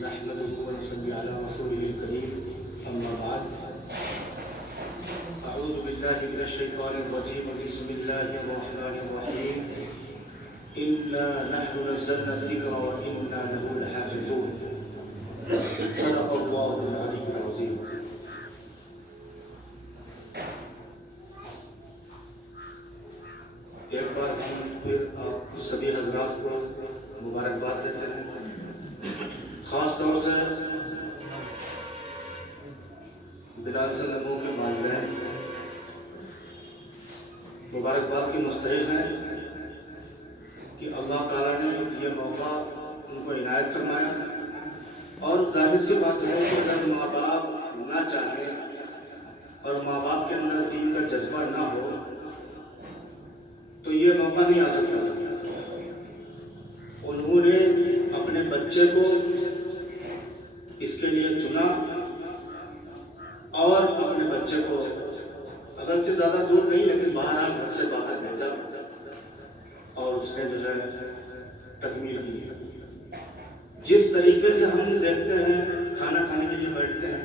نحمده ونصلي على رسوله الكريم أما بعد أعوذ بالله من الشيطان الرجيم بسم الله الرحمن الرحيم إنا نحن نزلنا الذكر وإنا له لحافظون صدق الله العلي العظيم. ایک بار ہم پھر آپ سبھی حضرات کو مبارکباد دیتے ہیں، خاص طور سے بلال صاحب کے والدین مبارکباد کی مستحق ہیں کہ اللہ تعالیٰ نے یہ موقع ان کو عنایت فرمایا. اور ظاہر سی بات ہے کہ اگر ماں باپ نہ چاہیں اور ماں باپ کے اندر دین کا جذبہ نہ ہو تو یہ موقع نہیں آ سکتا. انہوں نے اپنے بچے کو اس کے لیے چنا اور اپنے بچے کو اگرچہ زیادہ دور نہیں لیکن بہرحال گھر سے باہر بھیجا اور اس نے جو ہے تکمیل کی. جس طریقے سے ہم دیکھتے ہیں کھانا کھانے کے لیے بیٹھتے ہیں،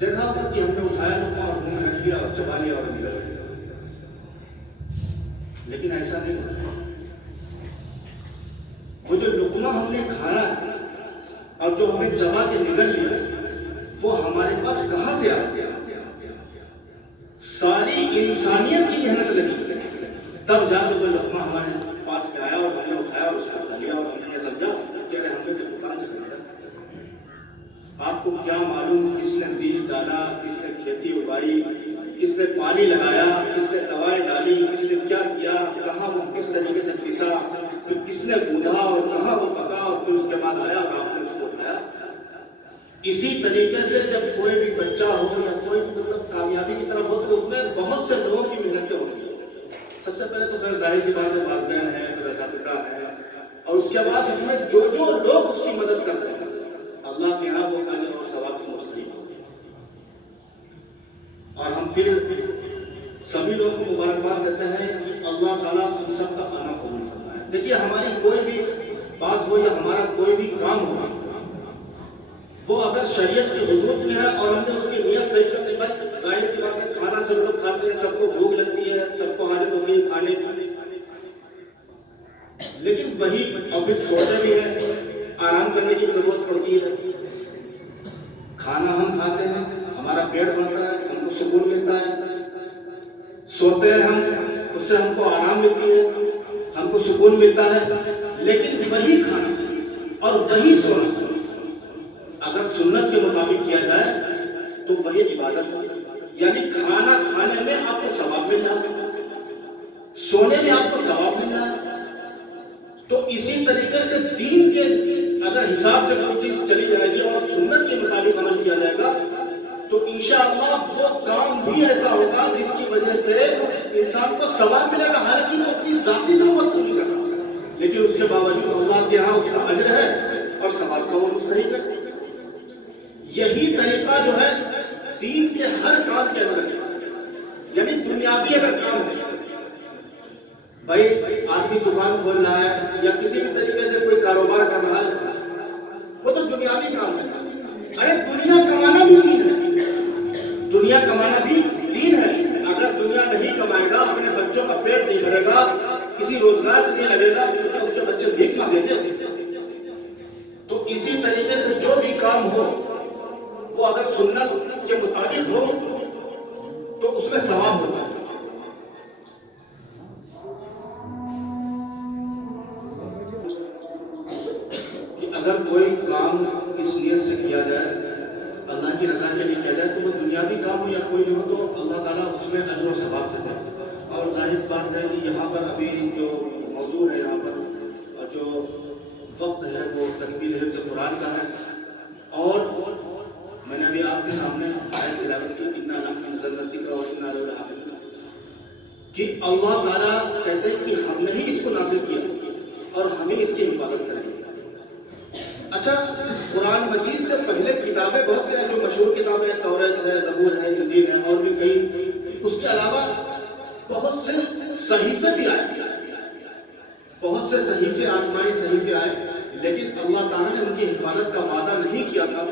دیکھا ہوگا کہ ہم نے اٹھایا لقمہ اور منہ میں رکھ لیا اور چبا لیا اور نکل گئے، لیکن ایسا نہیں ہوتا. وہ جو لقمہ ہم نے کھایا اور جو ہم نے چبا کے نگل لیا وہ ہمارے پاس کہاں سے آیا؟ ساری انسانیت کی محنت لگی تب جا کے وہ لقمہ ہمارے پاس میں آیا اور ہم نے اٹھایا اور اس کو کھا لیا اور ہم نے یہ سمجھا کہ ارے ہم نے تو دکان سے خریدا. آپ کو کیا معلوم کس نے بیج ڈالا، کس نے کھیتی اگائی، کس نے پانی لگایا، کس نے دوائیں ڈالی، کس نے کیا کیا، کہاں وہ کس طریقے سے پسا، پھر کس نے گوندھا اور کہاں وہ پکا اور پھر اس کے بعد آیا اور آپ نے اس کو اٹھایا. اسی طریقے سے جب کوئی بھی بچہ ہو یا کوئی مطلب کامیابی کی طرف ہو تو اس میں بہت سے لوگوں کی محنتیں ہوتی ہیں. سب سے پہلے تو خیر ظاہر سی بات ہے والدین ہیں، پھر اساتذہ ہیں، اور اس کے بعد اس میں جو جو لوگ اس کی مدد کرتے ہیں اللہ کے یہاں وہ اجر اور ثواب سے مستحق ہوتے ہیں. اور ہم پھر سبھی لوگوں کو مبارکباد دیتے ہیں کہ اللہ تعالیٰ ان سب کا کھانا قبول فرمائے. دیکھیے ہماری کوئی بھی بات ہو یا ہمارا کوئی بھی کام ہو، وہ اگر شریعت کی حدود میں ہے اور ہم نے اس کی نیت صحیح کر لی، ظاہر سی بات ہے کھانا سب لوگ کھاتے ہیں، سب کو بھوک لگتی ہے، سب کو حاجت ہوتی ہے کھانے کی، لیکن وہی اور پھر سوتے بھی ہیں، آرام کرنے کی بھی ضرورت پڑتی ہے. کھانا ہم کھاتے ہیں، ہمارا پیٹ بھرتا ہے، ہم کو سکون ملتا ہے، سوتے ہیں ہم، اس سے ہم کو آرام ملتی ہے، ہم کو سکون ملتا ہے. لیکن وہی کھانا اور وہی سونا اگر سنت کے مطابق کیا جائے تو وہی عبادت ہے. یعنی کھانا کھانے میں آپ کو ثواب مل رہا ہے، سونے میں آپ کو ثواب مل رہا ہے. تو اسی طریقے سے دین کے اگر حساب سے کوئی چیز چلی جائے گی اور سنت کے مطابق عمل کیا جائے گا تو انشاءاللہ وہ کام بھی ایسا ہوگا جس کی وجہ سے انسان کو ثواب ملے گا، حالانکہ وہ اپنی ذاتی ضرورت پوری کر رہا ہے لیکن اس کے باوجود اللہ کے یہاں اس کا اجر ہے اور ثواب کا وہ مستحق ہے. یہی طریقہ جو ہے دین کے ہر کام کے اندر ہے. یعنی دنیاوی اگر کام ہے، بھائی آدمی دکان کھول رہا ہے یا کسی بھی طریقے سے کوئی کاروبار کر رہا ہے، وہ تو دنیاوی کام ہے. ارے دنیا کمانا بھی دین ہے، دنیا کمانا بھی دین ہے. اگر دنیا نہیں کمائے گا، اپنے بچوں کا پیٹ نہیں بھرے گا، کسی روزگار سے نہیں لگے گا تو اس کے بچے بھیک مانگیں گے. تو اسی طریقے سے جو بھی کام ہو وہ اگر سنت کے مطابق ہو تو اس میں ثواب ہوتا ہے. کہ اگر کوئی کام اس نیت سے کیا جائے، اللہ کی رضا کے لیے کیا جائے، تو وہ دنیاوی کام ہو یا کوئی بھی ہو تو اللہ تعالیٰ اس میں اجر و ثواب سے دے. اور ظاہر بات ہے کہ یہاں پر ابھی جو موضوع ہے یہاں پر اور جو وقت ہے وہ تکمیل حفظ قرآن کا ہے. اور میں نے ابھی آپ کے سامنے آیت تلاوت کی اِنَّا نَحْنُ نَزَّلْنَا الذِّكْرَ وَإِنَّا لَهُ لَحَافِظُونَ کہ اللہ تعالیٰ کہتے ہیں کہ ہم نے ہی اس کو نازل کیا اور ہم ہی اس کی حفاظت کریں گے. اچھا قرآن مجید سے پہلے کتابیں بہت سے ہیں جو مشہور کتابیں ہیں، توریت ہے، زبور ہے، انجیل ہے اور بھی کئی. اس کے علاوہ بہت سے صحیفے بھی آئے، بہت سے صحیفے آسمانی صحیفے آئے، لیکن اللہ تعالیٰ نے ان کی حفاظت کا وعدہ نہیں کیا تھا،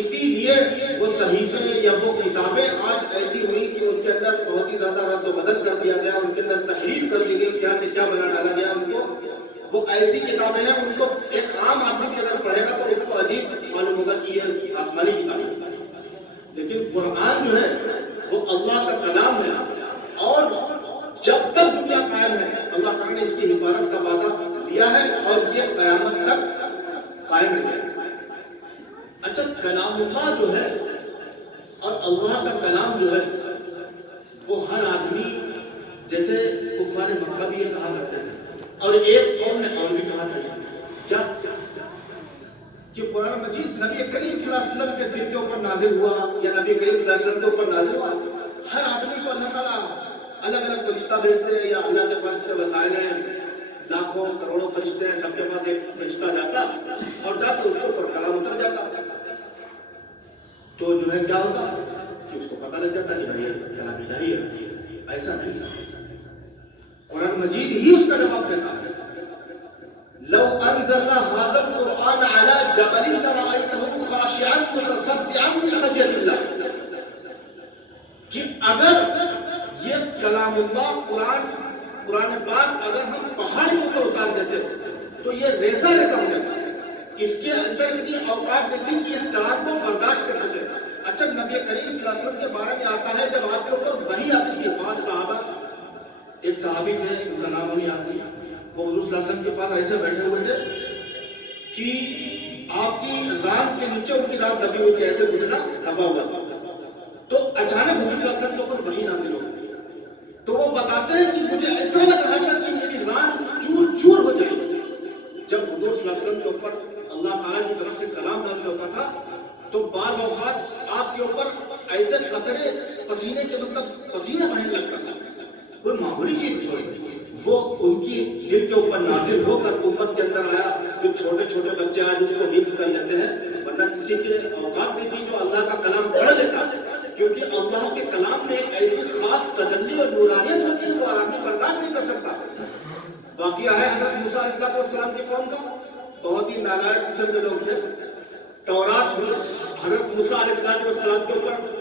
اسی لیے وہ صحیفے یا وہ کتابیں آج ایسی ہوئی کہ ان کے اندر بہت ہی زیادہ رد و بدل کر دیا گیا، ان کے اندر تحریف کر دی گئی، کیا سے کیا بنا ڈالا گیا ان کو۔ وہ ایسی کتابیں ہیں، ان کو ایک عام آدمی بھی اگر پڑھے گا تو اس کو عجیب معلوم ہوگا کہ یہ آسمانی کتاب ہے، لیکن قرآن جو ہے وہ اللہ کا کلام ہے، اور جب تک دنیا قائم ہے اللہ تعالیٰ نے اس کی حفاظت کا وعدہ لیا ہے اور یہ قیامت تک قائم رہے گا۔ اچھا، کلام اللہ جو ہے اور اللہ کا کلام جو ہے وہ ہر آدمی، جیسے کفار مکہ بھی یہ کہا کرتے تھے اور ایک قوم نے اور بھی کہا تھا کیا کہ قرآن مجید نبی کریم صلی اللہ علیہ وسلم کے دل کے اوپر نازل ہوا یا نبی کریم صلی اللہ علیہ وسلم کے اوپر نازل ہوا۔ ہر آدمی کو اللہ تعالیٰ الگ الگ فرشتہ بھیجتے ہیں، یا اللہ کے پاس اتنے وسائل ہیں، لاکھوں کروڑوں فرشتے ہیں، سب کے پاس ایک فرشتہ جاتا اور جاتے اس کے اوپر کلام اتر جاتا، تو جو ہے کیا ہوتا کہ اس کو پتہ لگ جاتا کہ بھائی کلام الہی ہے۔ ایسا نہیں، قرآن مجید ہی اس کا جواب دیتا ہے۔ لو انزلنا هذا القرآن على جبل لرأيته خاشعا متصدعا من خشية الله، کہ اگر یہ کلام اللہ قرآن پاک اگر ہم پہاڑ کے اوپر اتار دیتے تو یہ ریزہ ریزہ ہو جاتا، اس کے اندر اتنی اوقات دیتی کہ اس کلام کو برداشت کر سکے۔ اچھا، نبی کریم صلی اللہ علیہ وسلم کے بارے میں آتا ہے جب آپ کے اوپر وحی آتی ہے، 5 صحابہ، ایک صحابی تھے ان کا نام نہیں آتی، وہ حضور صلی اللہ علیہ وسلم کے پاس ایسے بیٹھے ہوئے تھے کہ آپ کی ران کے نیچے ان کی ران دبی ہوئی تھی، ایسے گزرنا دبا ہوا تھا، تو اچانک حضور صلی اللہ علیہ وسلم کے اوپر وحی نازل ہو گئی، تو وہ بتاتے ہیں کہ مجھے ایسا لگ رہا تھا کہ میری ران چور چور ہو جائے۔ جب حضور صلی اللہ علیہ وسلم کے اوپر اللہ تعالیٰ کی طرف سے کلام نازل ہوتا تھا تو بعض اوقات آپ کے اوپر ایسے قطرے پسینے کے پسینہ بہنے لگتا تھا، کوئی معمولی چیز ہوئی، وہ ان کی دل کے اوپر نازل ہو کر امت کے اندر آیا۔ جو چھوٹے چھوٹے بچے آج اس کو حفظ کر لیتے ہیں، ورنہ کسی کے اوقات نہیں تھی جو اللہ کا کلام پڑھ لیتا، کیونکہ اللہ کے کلام میں ایک ایسی خاص تجلی اور نورانیت ہوتی ہے وہ آدمی برداشت نہیں کر سکتا۔ واقعہ ہے حضرت موسیٰ علیہ السلام کی قوم کا، بہت ہی نالائق قسم کے لوگ تھے۔ تورات حضرت موسیٰ علیہ السلام کے اوپر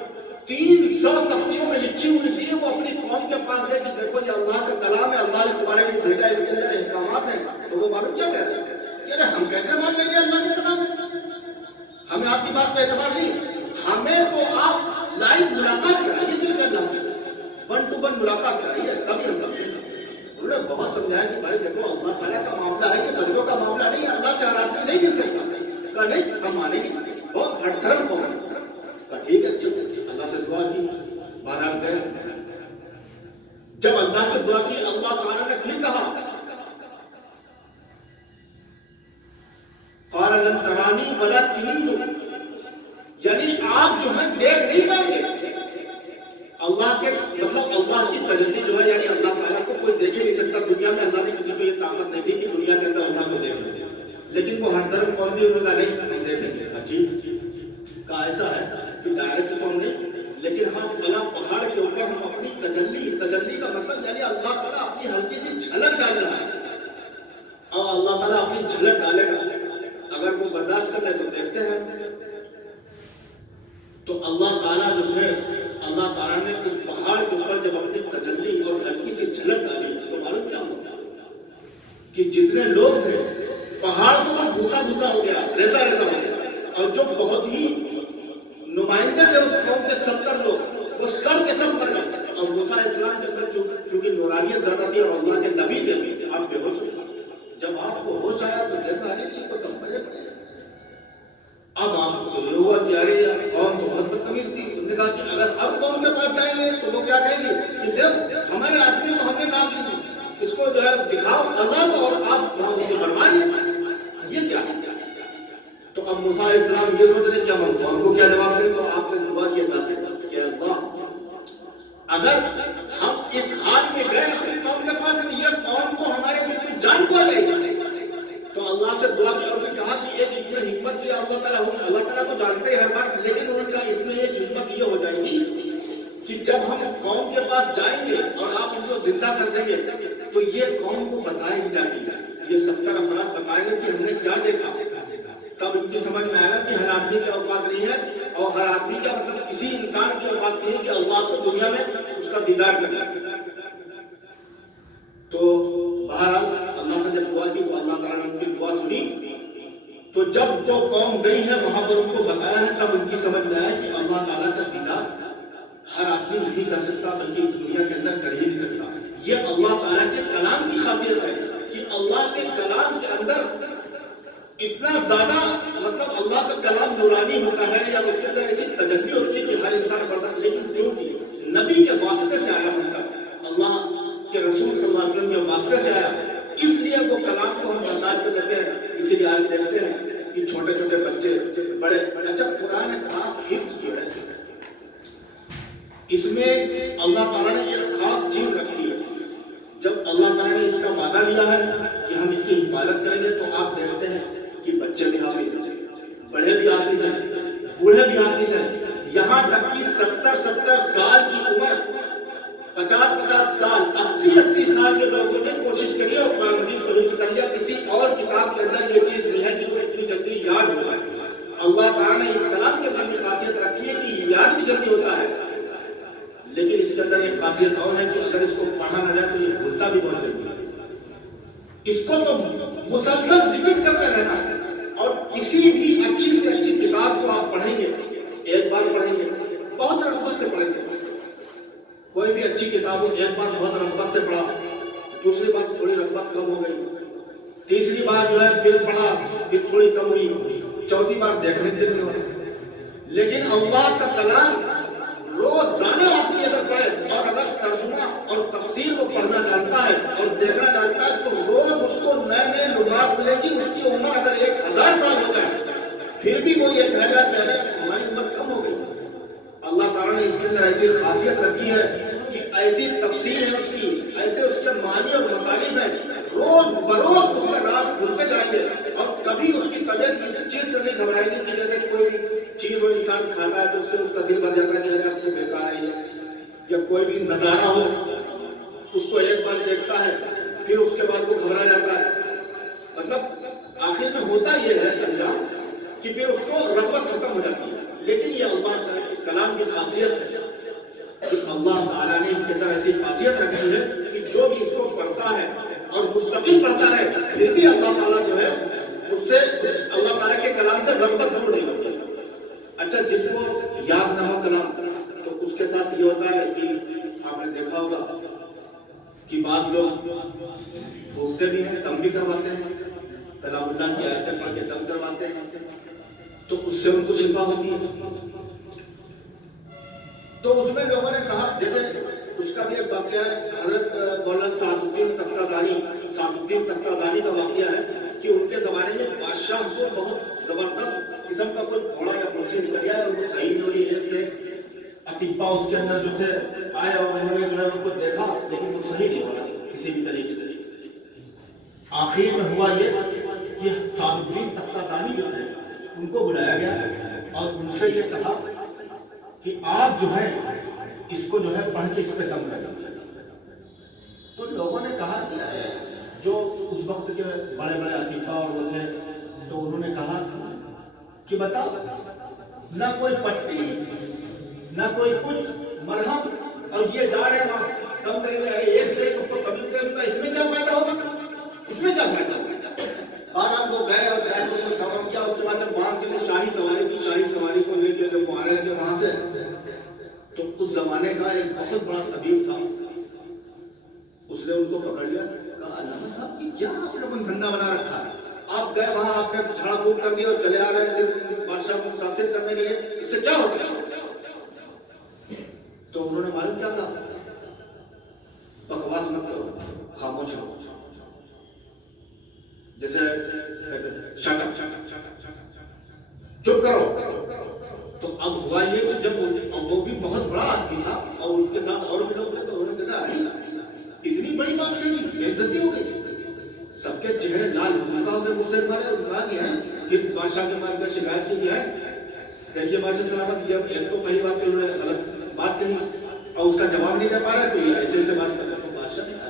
300 تختیوں میں لکھی ہوئی تھی، وہ اپنی قوم کے پاس گئے کہ دیکھو یہ اللہ کا کلام ہے، اللہ نے تمہارے لیے بھیجا، اس کے اندر احکامات ہیں۔ تو وہ معلوم کیا کہہ رہے ہیں کہ ارے ہم کیسے مان لیں گے اللہ کے کلام، ہمیں آپ کی بات پہ اعتبار نہیں، ہمیں تو آپ لائیو ملاقات کرائیے، چل کر اللہ سے 1 to 1 ملاقات کرائیے، تبھی ہم سمجھیں گے۔ انہوں نے بہت سمجھایا کہ بھائی دیکھو اللہ تعالیٰ کا معاملہ ہے، یہ بندوں کا معاملہ نہیں ہے، اللہ سے ہر آدمی نہیں مل سکتا۔ کہا نہیں، ہم مانیں گے، بہت ہٹ دھرم قوم ہے۔ کہا ٹھیک ہے، اچھی اللہ سے دعا کی، بہرحال گئے۔ جب اللہ سے دعا کی اللہ تعالیٰ نے پھر کہا قال لن ترانی ولکن انظر، یعنی آپ جو ہے دیکھ نہیں پائیں گے۔ اللہ کے مطلب اللہ کی تجلی جو ہے، یعنی اللہ تعالیٰ کو کوئی دیکھ ہی نہیں سکتا دنیا میں، اللہ نے کسی کو یہ طاقت نہیں دی کہ دنیا کے اندر اللہ کو دیکھ لے، لیکن وہ ہر طرف کون بھی انہوں نے نہیں ہم دیکھیں گے۔ ٹھیک کا ایسا ہے کہ ڈائریکٹ تو ہم نہیں، لیکن ہم فلاں پہاڑ کے اوپر ہم اپنی تجلی کا مطلب یعنی اللہ تعالیٰ اپنی ہلکی سی جھلک ڈال رہا ہے، اور اللہ تعالیٰ اپنی جھلک ڈالے گا، اگر وہ برداشت کر لے تو دیکھتے ہیں۔ تو اللہ تعالیٰ جو ہے، اللہ تعالیٰ نے اس پہاڑ کے اوپر جب اپنی تجلی اور ہلکی سی جھلک ڈالی تو معلوم کیا ہوا کہ جتنے لوگ تھے پہاڑ تو وہ بھوسا بھوسا ہو گیا، ریزا ریزا ہو گیا، اور جو بہت ہی نمائندے تھے اس قوم کے 70 لوگ، وہ سب کے سب مر گئے۔ اور موسیٰ علیہ السلام کے اندر چونکہ نورانیت زیادہ تھی اور اللہ کے نبی تھے، آپ بے ہوش ہو۔ جب آپ کو ہوش آیا تو دیکھا ارے یہ تو سب مرے پڑے۔ اب آپ کو یہ ہوا کہ ارے یار قوم تو بہت بدتمیز تھی۔ انہوں نے کہا کہ اگر اب قوم کے پاس جائیں گے تو وہ کیا کہیں گے کہ دیکھ ہمارے آدمی کو ہم نے کہا کہ اس کو جو ہے دکھاؤ اللہ کو، اور آپ وہاں اس کو مرمائیں، یہ کیا ہے؟ تو اب موسیٰ علیہ السلام یہ سوچ رہے کہ ہم قوم کو کیا جواب دیں، تو آپ سے دعا کی اللہ سے کہ اللہ اگر ہم اس حال میں گئے اپنی قوم کے پاس تو یہ قوم کو ہمارے بالکل جان کو لے گا۔ تو اللہ سے دعا کی اور کہا کہ ایک اس میں حکمت بھی اللہ تعالیٰ ہوگی، اللہ تعالیٰ تو جانتے ہیں ہر بات، لیکن انہوں نے کہا اس میں ایک حکمت یہ ہو جائے گی کہ جب ہم قوم کے پاس جائیں گے اور آپ ان کو زندہ کر دیں گے تو یہ قوم کو بتائے گی جائے گی یہ 70 افراد بتائیں گے کہ ہم نے کیا دیکھا، تب ان کی سمجھ میں آئے گا کہ ہر آدمی کی اوقات نہیں ہے، اور ہر آدمی کا مطلب کسی انسان کی اوقات نہیں ہے کہ اللہ کو دنیا میں اس کا دیدار کرنا۔ تو بہرحال اللہ سے جب دعا کی تو اللہ تعالیٰ نے ان کی دعا سنی، تو جب جو قوم گئی ہے وہاں پر ان کو بتایا ہے، تب ان کی سمجھ میں آیا کہ اللہ تعالیٰ کا دیدار ہر آدمی نہیں کر سکتا، بلکہ دنیا کے اندر کر ہی نہیں سکتا۔ یہ اللہ تعالیٰ کے کلام کی خاصیت ہے کہ اللہ کے کلام کے اندر اتنا زیادہ مطلب اللہ کا کلام نورانی ہوتا ہے، یا اس کے اندر ایسی تجلی ہوتی ہے کہ ہر انسان پڑھتا ہے، لیکن جو نبی کے واسطے سے آیا ہوتا ہے، اللہ کے رسول صلی اللہ علیہ وسلم کے واسطے سے آیا، اس لیے وہ کلام کو ہم برداشت کر لیتے ہیں۔ اسی لیے آج دیکھتے ہیں کہ چھوٹے چھوٹے بچے بڑے اچھا قرآن پاک حفظ جو ہے اس میں اللہ تعالیٰ نے ایک خاص چیز رکھی ہے۔ جب اللہ تعالیٰ نے اس کا وعدہ لیا ہے کہ ہم اس کی حفاظت کریں گے، تو آپ دیکھتے ہیں کہ بچے بھی حافظ ہیں، بڑے بھی حافظ ہیں، بوڑھے بھی حافظ ہیں، یہاں تک کہ 70 سال کی عمر، 50 سال، 80 سال کے لوگوں نے کوشش کری اور قرآن مجید کو حفظ کر لیا۔ کسی اور کتاب کے اندر یہ چیز نہیں ہے کہ وہ اتنی جلدی یاد ہو جائے۔ اللہ تعالیٰ نے اس کلام کے اندر بھی خاصیت رکھی ہے کہ یاد بھی جلدی ہوتا ہے، لیکن اس کے اندر ایک خاصیت اور ہے کہ اگر اس کو پڑھا نہ جائے تو یہ بھولتا بھی بہت جلدی ہے۔ اس کو تو مسلسل ریپیٹ کرتے رہنا ہے، اور کسی بھی اچھی سے اچھی کتاب کو آپ پڑھیں گے، ایک بار پڑھیں گے بہت رغبت سے پڑھیں گے۔ کوئی بھی اچھی کتاب ہو، ایک بار بہت رغبت سے پڑھا، دوسری بار تھوڑی رغبت کم ہو گئی، تیسری بار جو ہے پھر پڑھا، پھر تھوڑی کم ہوئی، چوتھی بار دیکھنے کے لیے ہو۔ لیکن اللہ کا کلام روزانہ آدمی اگر پڑھے، اور اگر ترجمہ اور تفسیر کو پڑھنا جانتا ہے اور دیکھنا جانتا ہے، تو روز اس کو نئے نئے لغات ملے گی۔ اس کی عمر اگر 1000 سال ہو جائے پھر بھی وہ یہ کہے گا کہ ارے ہماری عمر کم ہو گئی۔ اللہ تعالیٰ نے اس کے اندر ایسی خاصیت رکھی ہے کہ ایسی تفسیر ہے اس کی، ایسے اس کے معنی اور مطالب ہیں، روز بروز اس کا راز کھلتے جائیں گے، اور کبھی اس کی طبیعت کسی چیز سے نہیں گھبرائے گی کہ جیسے کوئی چیز وہ انسان کھاتا ہے تو اس سے اس کا دل بھر جاتا ہے کہ ارے اب تو بیکار ہے، یا کوئی بھی نظارہ ہو اس کو ایک بار دیکھتا ہے پھر اس کے بعد وہ گھبرا جاتا ہے۔ مطلب آخر میں ہوتا یہ ہے انجام کہ پھر اس کو رغبت ختم ہو جاتی ہے۔ لیکن یہ اللہ تعالیٰ کے کلام کی خاصیت ہے کہ اللہ تعالیٰ نے اس کے اندر ایسی خاصیت رکھی ہے کہ جو بھی اس کو پڑھتا ہے اور مستقل پڑھتا ہے، پھر بھی اللہ تعالیٰ جو ہے اس سے اللہ تعالیٰ کے کلام سے رغبت دور نہیں ہوتی۔ اچھا، جس کو یاد نہ ہو کلام تو اس کے ساتھ یہ ہوتا ہے کہ آپ نے دیکھا ہوگا کہ بعض لوگ بھوکتے بھی ہیں، دم بھی کرواتے ہیں، کلام اللہ کی آیتیں پڑھ کے دم کرواتے ہیں، تو اس سے ان کو شفا ہوتی ہے۔ تو اس میں لوگوں نے کہا، جیسے اس کا بھی ایک واقعہ ہے، حضرت مولانا سعد الدین تختازانی کا واقعہ ہے کہ ان کے زمانے میں بادشاہ کو بہت زبردست قسم کا کوئی گھوڑا یا کرسی نکل گیا ہے، ان کو صحیح نہیں ہے سے اطباء اس کے اندر جو تھے آئے اور انہوں نے جو ہے ان کو دیکھا، لیکن وہ صحیح نہیں ہو رہا کسی بھی طریقے سے۔ آخر میں ہوا یہ کہ سعد الدین تختازانی جو تھے ان کو بلایا گیا اور ان سے یہ کہا کہ آپ جو ہے اس کو جو ہے پڑھ کے اس پہ دم کرنا چاہیے۔ تو لوگوں نے کہا کہ جو اس وقت کے بڑے بڑے اطباء اور وہ تھے، تو انہوں نے کہا کہ بتاؤ، نہ کوئی پٹی نہ کوئی کچھ مرہم، اور یہ جا رہے ہیں وہاں دم کریں گے، ارے ایک سے ایک اس کو قبول کریں گے، اس میں کیا فائدہ ہوگا، اس میں کیا فائدہ ہوگا۔ اور ہم وہ گئے اور گئے کو کام کیا، اس کے بعد جب وہاں چلے شاہی سواری کو لے کے جب وہ آ رہے تھے وہاں سے، تو اس زمانے کا ایک بہت بڑا طبیب تھا، اس نے ان کو پکڑ لیا، کہا علامہ صاحب کی کیا آپ لوگوں نے دھندا بنا رکھا ہے، آپ گئے وہاں آپ نے جھاڑ پھونک کر دیا اور چلے آ رہے ہیں صرف بادشاہ کو متاثر کرنے کے لیے، اس سے کیا ہوتا ہے۔ تو انہوں نے معلوم کیا کہا، بکواس مت کرو، خاموش رہو، جیسے شٹ اپ، چپ کرو۔ تو اب ہوا یہ کہ جب وہ بھی بہت بڑا آدمی تھا اور ان کے ساتھ اور بھی لوگ تھے، تو انہوں نے کہا اتنی بڑی بات کہی، بے عزتی ہو گئی، سب کے چہرے لال ہو گئے، مجھ سے مارے کہا گیا ہے کہ بادشاہ کے بارے میں شکایت کی گیا ہے، دیکھیے بادشاہ سلامت، یہ ایک تو پہلی بات کہ انہوں نے غلط بات کہی اور اس کا جواب نہیں دے پا رہے، تو یہ ایسے بات کر رہے، تو بادشاہ نے کہا